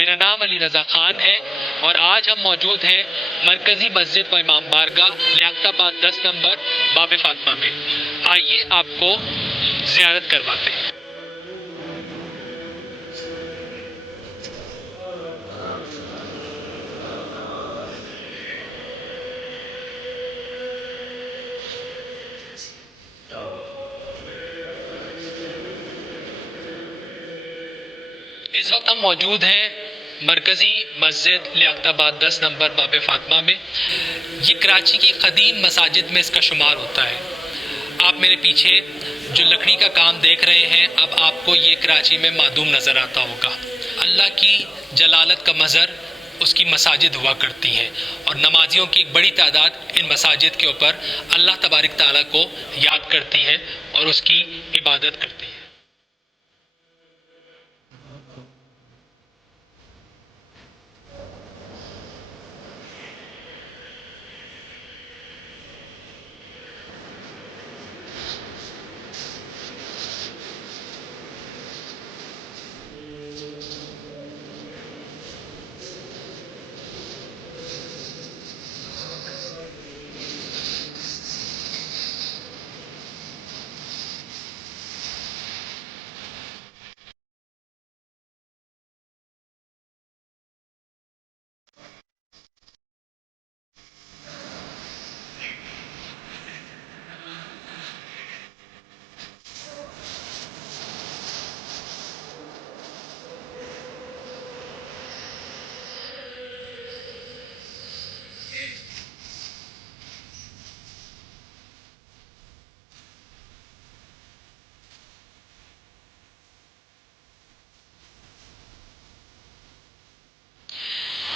میرا نام علی رضا خان ہے اور آج ہم موجود ہیں مرکزی مسجد و امام بارگاہ لیاقت آباد 10 نمبر باب فاطمہ میں. آئیے آپ کو زیارت کرواتے ہیں. اس وقت ہم موجود ہیں مرکزی مسجد لیاقت آباد 10 نمبر باب فاطمہ میں. یہ کراچی کی قدیم مساجد میں اس کا شمار ہوتا ہے. آپ میرے پیچھے جو لکڑی کا کام دیکھ رہے ہیں اب آپ کو یہ کراچی میں معدوم نظر آتا ہوگا. اللہ کی جلالت کا مظہر اس کی مساجد ہوا کرتی ہیں اور نمازیوں کی ایک بڑی تعداد ان مساجد کے اوپر اللہ تبارک تعالیٰ کو یاد کرتی ہے اور اس کی عبادت کرتی ہے.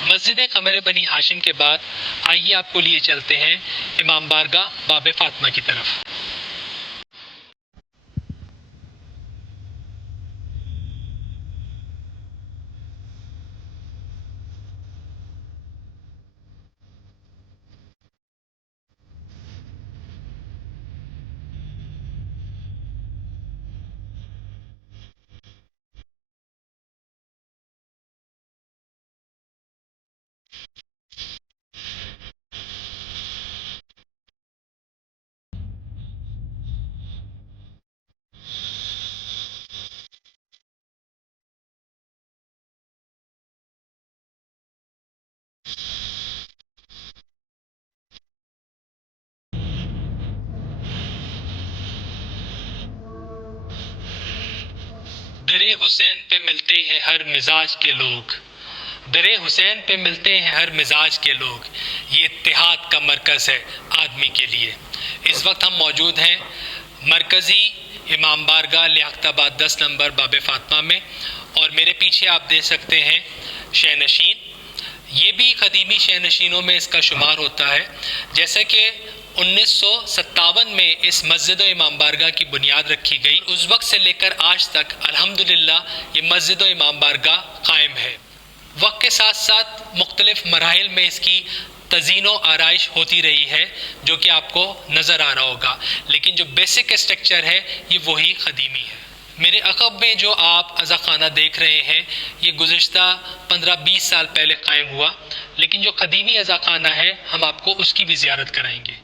مسجد قمر بنی ہاشم کے بعد آئیے آپ کو لیے چلتے ہیں امام بارگاہ باب فاطمہ کی طرف. درے حسین پہ ملتے ہیں ہر مزاج کے لوگ. درے حسین پہ ملتے ہیں ہر مزاج کے لوگ. یہ اتحاد کا مرکز ہے آدمی کے لیے. اس وقت ہم موجود ہیں مرکزی امام بارگاہ لیاقت آباد 10 نمبر باب فاطمہ میں اور میرے پیچھے آپ دیکھ سکتے ہیں شہ نشین. یہ بھی قدیمی شہ نشینوں میں اس کا شمار ہوتا ہے. جیسا کہ 1957 میں اس مسجد و امام بارگاہ کی بنیاد رکھی گئی اس وقت سے لے کر آج تک الحمدللہ یہ مسجد و امام بارگاہ قائم ہے. وقت کے ساتھ ساتھ مختلف مراحل میں اس کی تزئین و آرائش ہوتی رہی ہے جو کہ آپ کو نظر آ رہا ہوگا لیکن جو بیسک اسٹرکچر ہے یہ وہی قدیمی ہے. میرے عقب میں جو آپ عزا خانہ دیکھ رہے ہیں یہ گزشتہ 15-20 سال پہلے قائم ہوا لیکن جو قدیمی عزا خانہ ہے ہم آپ کو اس کی بھی زیارت کرائیں گے.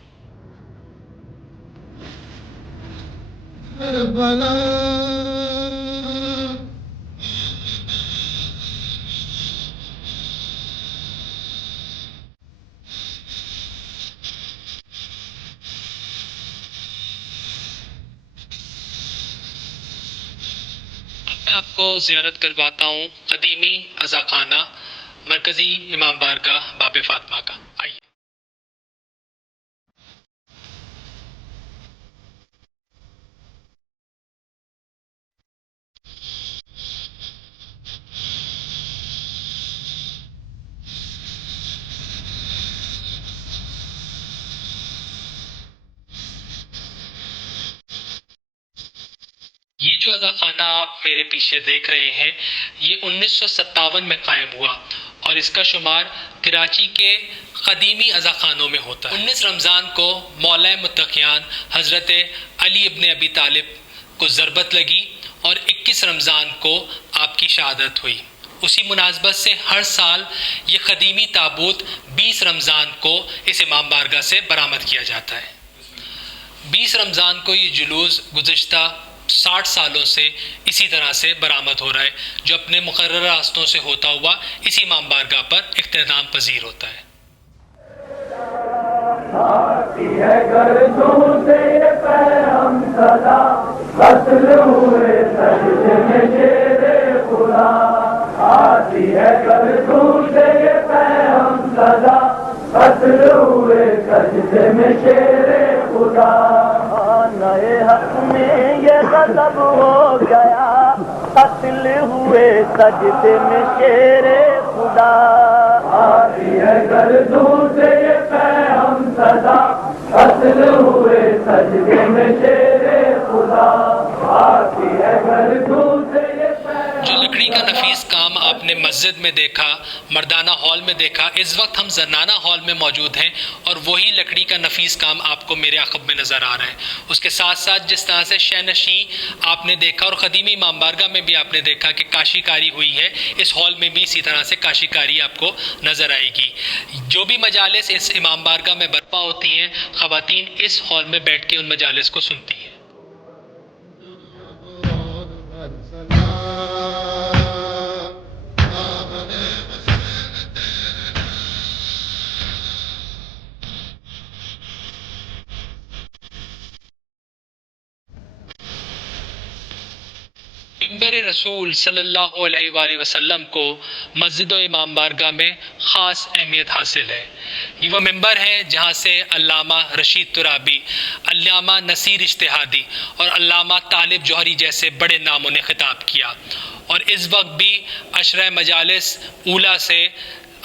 میں آپ کو زیارت کرواتا ہوں قدیمی عزا خانہ مرکزی امام بارگاہ باب فاطمہ کا. آئیے. یہ جو عزا خانہ آپ میرے پیچھے دیکھ رہے ہیں یہ 1957 میں قائم ہوا اور اس کا شمار کراچی کے قدیمی عزا خانوں میں ہوتا ہے. 19 رمضان کو مولا متقیان حضرت علی ابن ابی طالب کو ضربت لگی اور 21 رمضان کو آپ کی شہادت ہوئی. اسی مناسبت سے ہر سال یہ قدیمی تابوت 20 رمضان کو اس امام بارگاہ سے برآمد کیا جاتا ہے۔ 20 رمضان کو یہ جلوس گزشتہ 60 سالوں سے اسی طرح سے برآمد ہو رہا ہے، جو اپنے مقررہ راستوں سے ہوتا ہوا اسی امام بارگاہ پر اختتام پذیر ہوتا ہے۔ آتی ہے گردوں سے یہ پیغام صدا، قتل ہوئے سجدے میں شیر خدا۔ آتی ہے گردوں سے یہ پیغام صدا، قتل ہوئے سجدے میں شیر خدا۔ نئے حق میں یہ غضب ہو گیا، قتل ہوئے سجدے میں شیر خدا۔ آتی ہے گردوں سے یہ پیغام صدا، قتل ہوئے سجدے میں شیر خدا۔ آتی ہے گردوں سے یہ پیغام۔ جو لکڑی کا نفیس کام آپ نے مسجد میں دیکھا، مردانہ ہال میں دیکھا، اس وقت ہم زنانہ ہال میں موجود ہیں اور وہی لکڑی کا نفیس کام آپ کو میرے عقب میں نظر آ رہا ہے۔ اس کے ساتھ ساتھ جس طرح سے شہ نشین آپ نے دیکھا اور قدیمی امام بارگاہ میں بھی آپ نے دیکھا کہ کاشی کاری ہوئی ہے، اس ہال میں بھی اسی طرح سے کاشی کاری آپ کو نظر آئے گی۔ جو بھی مجالس اس امام بارگاہ میں برپا ہوتی ہیں، خواتین اس ہال میں بیٹھ کے ان مجالس کو سنتی ہیں۔ منبر رسول صلی اللہ علیہ وآلہ وسلم کو مسجد و امام بارگاہ میں خاص اہمیت حاصل ہے۔ یہ وہ ممبر ہے جہاں سے علامہ رشید ترابی، علامہ نصیر اجتہادی اور علامہ طالب جوہری جیسے بڑے ناموں نے خطاب کیا، اور اس وقت بھی عشرہ مجالس اولیٰ سے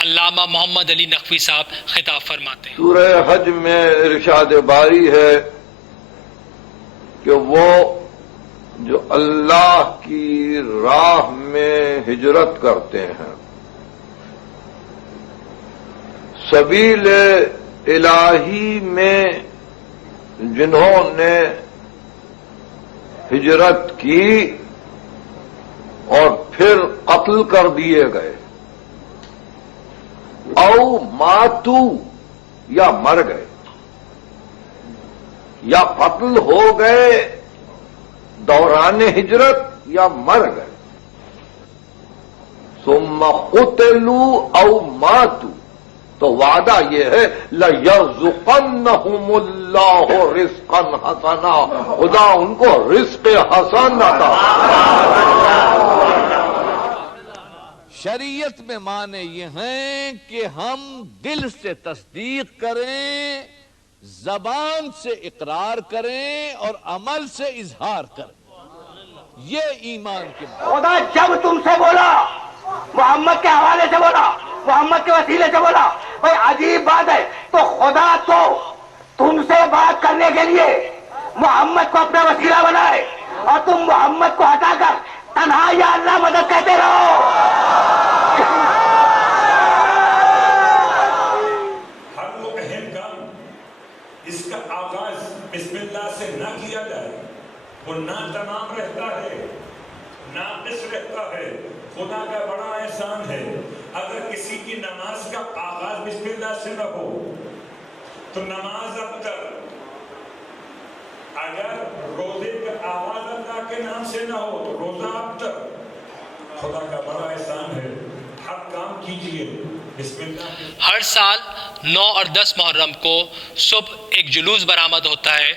علامہ محمد علی نقوی صاحب خطاب فرماتے ہیں۔ سورہ حج میں ارشاد باری ہے کہ وہ جو اللہ کی راہ میں ہجرت کرتے ہیں، سبیل الہی میں جنہوں نے ہجرت کی اور پھر قتل کر دیے گئے، او ماتو یا مر گئے یا قتل ہو گئے دوران ہجرت یا مر گئے، ثم قتلوا او ماتوا، تو وعدہ یہ ہے لَيَرْزُقَنَّهُمُ اللَّهُ رِزْقًا حَسَنًا، خدا ان کو رزق حسن عطا۔ شریعت میں معنی یہ ہیں کہ ہم دل سے تصدیق کریں، زبان سے اقرار کریں اور عمل سے اظہار کریں، یہ ایمان کے بات۔ خدا جب تم سے بولا، محمد کے حوالے سے بولا، محمد کے وسیلے سے بولا، بھائی عجیب بات ہے، تو خدا تو تم سے بات کرنے کے لیے محمد کو اپنا وسیلہ بنائے اور تم محمد کو ہٹا کر تنہا یا اللہ مدد کہتے رہو۔ ہر وہ اہم کام اس کا آغاز بسم اللہ سے نہ کیا جائے وہ نہ تمام رہتا ہے، ناقص رہتا ہے۔ خدا کا بڑا احسان ہے، اگر کسی کی نماز کا آغاز بسم اللہ سے نہ ہو تو نماز ابتر، اگر روزے کا آغاز اللہ کے نام سے نہ ہو تو روزہ ابتر۔ خدا کا بڑا احسان ہے، ہر کام کیجئے بسم اللہ۔ ہر سال 9 اور 10 محرم کو صبح ایک جلوس برآمد ہوتا ہے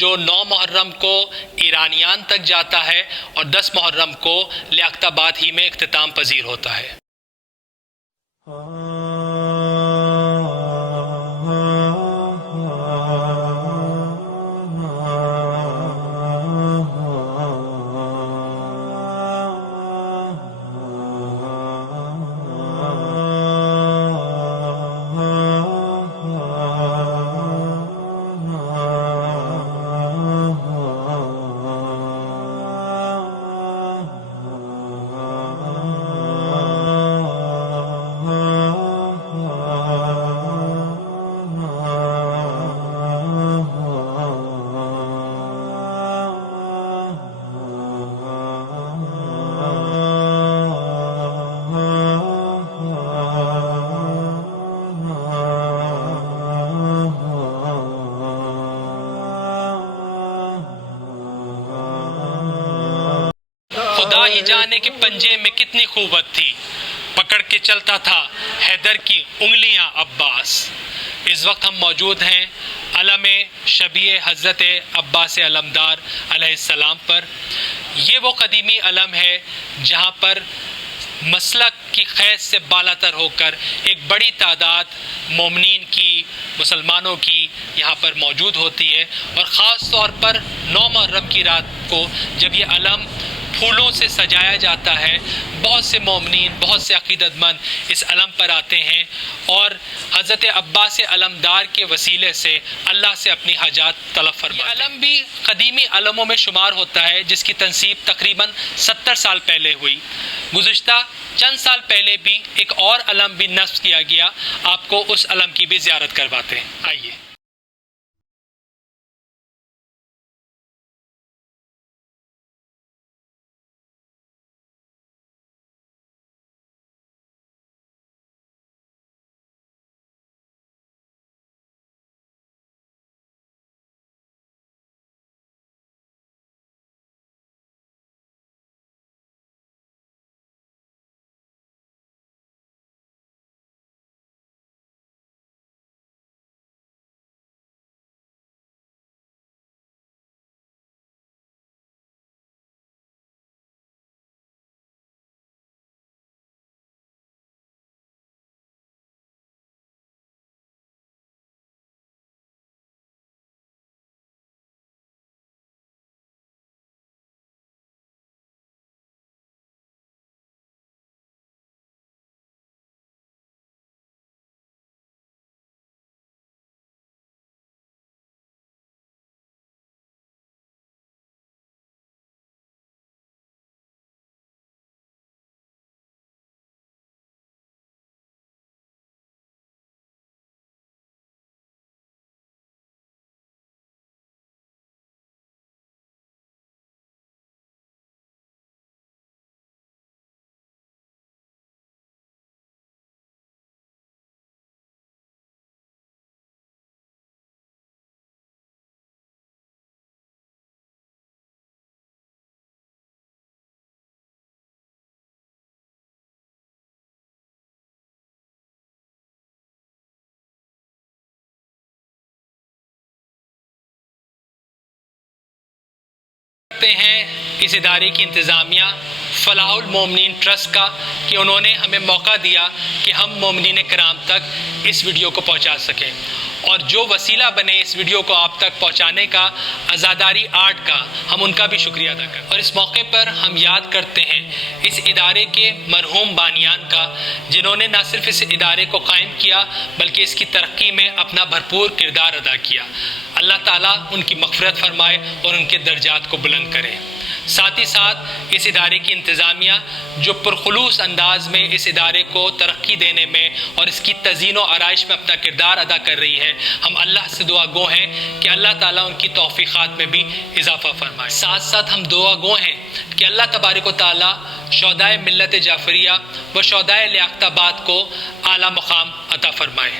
جو 9 محرم کو ایرانیان تک جاتا ہے اور 10 محرم کو لیاقت آباد ہی میں اختتام پذیر ہوتا ہے۔ کے پنجے میں کتنی قوت تھی، پکڑ کے چلتا تھا حیدر کی انگلیاں عباس۔ اس وقت ہم موجود ہیں علم شبیہ حضرت عباس علمدار علیہ السلام پر۔ یہ وہ قدیمی علم ہے جہاں پر مسلک کی خیز سے بالا تر ہو کر ایک بڑی تعداد مومنین کی، مسلمانوں کی یہاں پر موجود ہوتی ہے، اور خاص طور پر 9 محرم کی رات کو جب یہ علم پھولوں سے سجایا جاتا ہے، بہت سے مومنین، بہت سے عقیدت مند اس علم پر آتے ہیں اور حضرت عباس علمدار کے وسیلے سے اللہ سے اپنی حاجات طلب فرماتے ہیں۔ یہ علم بھی قدیمی علموں میں شمار ہوتا ہے جس کی تنصیب تقریباً 70 سال پہلے ہوئی۔ گزشتہ چند سال پہلے بھی ایک اور علم بھی نصب کیا گیا، آپ کو اس علم کی بھی زیارت کرواتے ہیں، آئیے۔ ہیں اس ادارے کی انتظامیہ فلاح المومنین ٹرسٹ کا کہ انہوں نے ہمیں موقع دیا کہ ہم مومنین کرام تک اس ویڈیو کو پہنچا سکیں، اور جو وسیلہ بنے اس ویڈیو کو آپ تک پہنچانے کا، عزاداری آرٹ کا، ہم ان کا بھی شکریہ ادا کریں۔ اور اس موقع پر ہم یاد کرتے ہیں اس ادارے کے مرحوم بانیان کا، جنہوں نے نہ صرف اس ادارے کو قائم کیا بلکہ اس کی ترقی میں اپنا بھرپور کردار ادا کیا۔ اللہ تعالیٰ ان کی مغفرت فرمائے اور ان کے درجات کو بلند کرے۔ ساتھ ہی ساتھ اس ادارے کی انتظامیہ جو پرخلوص انداز میں اس ادارے کو ترقی دینے میں اور اس کی تزئین و آرائش میں اپنا کردار ادا کر رہی ہے، ہم اللہ سے دعا گو ہیں کہ اللہ تعالیٰ ان کی توفیقات میں بھی اضافہ فرمائے۔ ساتھ ساتھ ہم دعا گو ہیں کہ اللہ تبارک و تعالیٰ شہدائے ملت جعفریہ و شہدائے لیاقت آباد کو اعلیٰ مقام عطا فرمائے۔